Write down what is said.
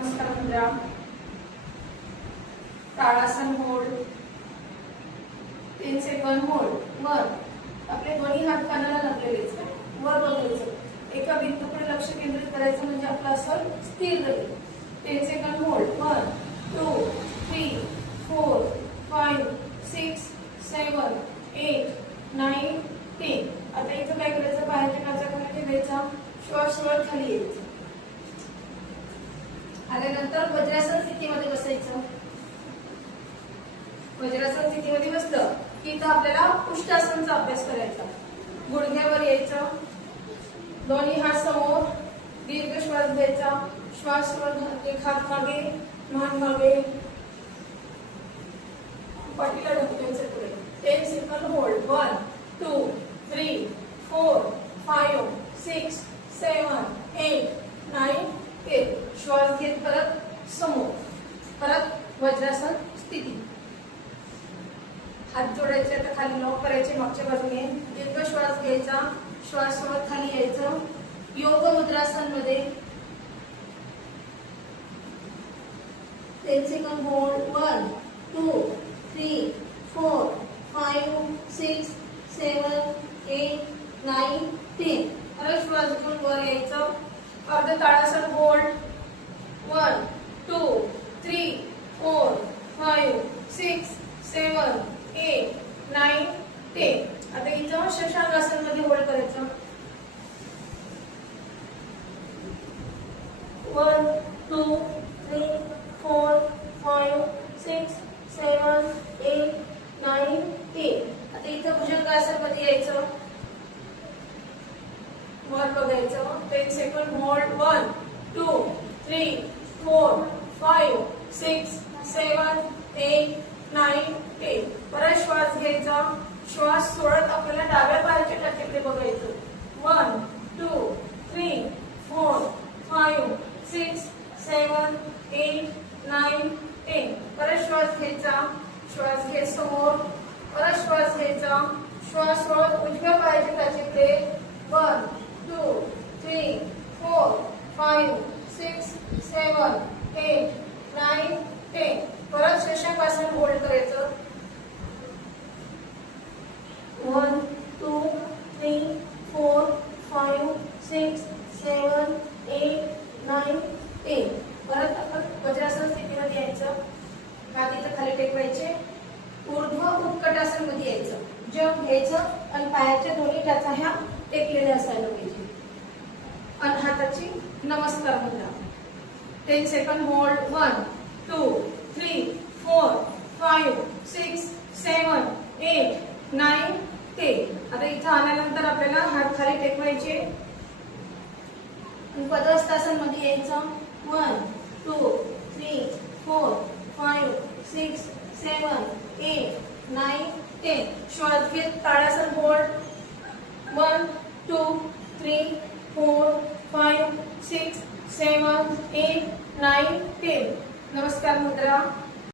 नमस्कार मुद्रा. ताड़ासन hold. 3 second hold. वर आपले दोन्ही हात कानाला लागलेले आहेत. वर बघायचं. एका बिंदूकडे लक्ष केंद्रित करायचं म्हणजे आपलं असं स्थिर राहील. 10 सेकंद होल्ड. 1 2 3 4 5 6 7 8 9 10. आता इथं काय करायचं, पायाच्या काचाखाली ठेवायचा, श्वास सोडत खाली यायचं. आल्यानंतर वज्रासन स्थितीमध्ये बसायचं. वज्रासन स्थितीमध्ये बसलं की इथं आपल्याला उष्टासनचा अभ्यास करायचा. गुडघ्यावर यायचं, दोन्ही हात समोर, दीर्घ श्वास घ्यायचा, श्वास सोडत एक हात मागे, मान मागे, पाठीला ढकलायचं पुढे. 10 सेकंद होल्ड. 1 2 3 4 5 6 7 8 9 10. श्वास घेत परत समोर, परत वज्रासन स्थिती. हात जोडायचे, आता खाली लॉक करायचे मागच्या बाजूने. दीर्घ श्वास घ्यायचा, श्वास सोडत खाली यायचं. योग मुद्रासन मध्ये 10 सेकंद होल्ड. 1 2 3 4 5 6 7 8 9 10. परत श्वास घेऊन वर यायचं. अर्ध ताड़ासन होल्ड. 1 2 3 4 5 6 7 8 9 10. आता इथं शशांकासन मध्ये होल्ड करायचं. 1 2 3 4 5 6 7 8 9 10. आता इथं भुजंगासन मध्ये यायचं, वर बघायचं. 10 सेकंद होल्ड. 1 2 3 4 5 6 7 8 9 10. परत श्वास घ्यायचा, श्वास सोडत आपल्याला डाव्या पायाच्या टाचेकडे बघायचं. 1 2 3 4 5 6 7 8 9 10. परत श्वास घ्यायचा, श्वास घेत समोर, परत श्वास घ्यायचा, श्वास सोडत उजव्या पायाच्या टाचेकडे. 1 2 3 4 5 6 7 8 9 10. परत शशांकासन होल्ड करायचं. 1 2 3 4 5 6 7 8 9 10. परत आपण वज्रासन स्थितीमध्ये यायचं. हात इथं खाली टेकवायचे. ऊर्ध्व उत्कटासन मध्ये यायचं. जंप घ्यायचं आणि पायाच्या दोन्ही टाचा ह्या टेकलेल्या असायला पाहिजे. आणि हाताची नमस्कार मुद्रा. 10 सेकंद होल्ड. 1 2 3 4 5 6 7 8 9 10. आता इथं आल्यानंतर आपल्याला हात खाली टेकवायचे. पदहस्तासन मध्ये यायचं. 1 2 3 4 5 6 7 8 9 10. श्वास घेत ताड़ासन होल्ड. 1 2 3 4 5 6 7 8 9 10. नमस्कार मुद्रा.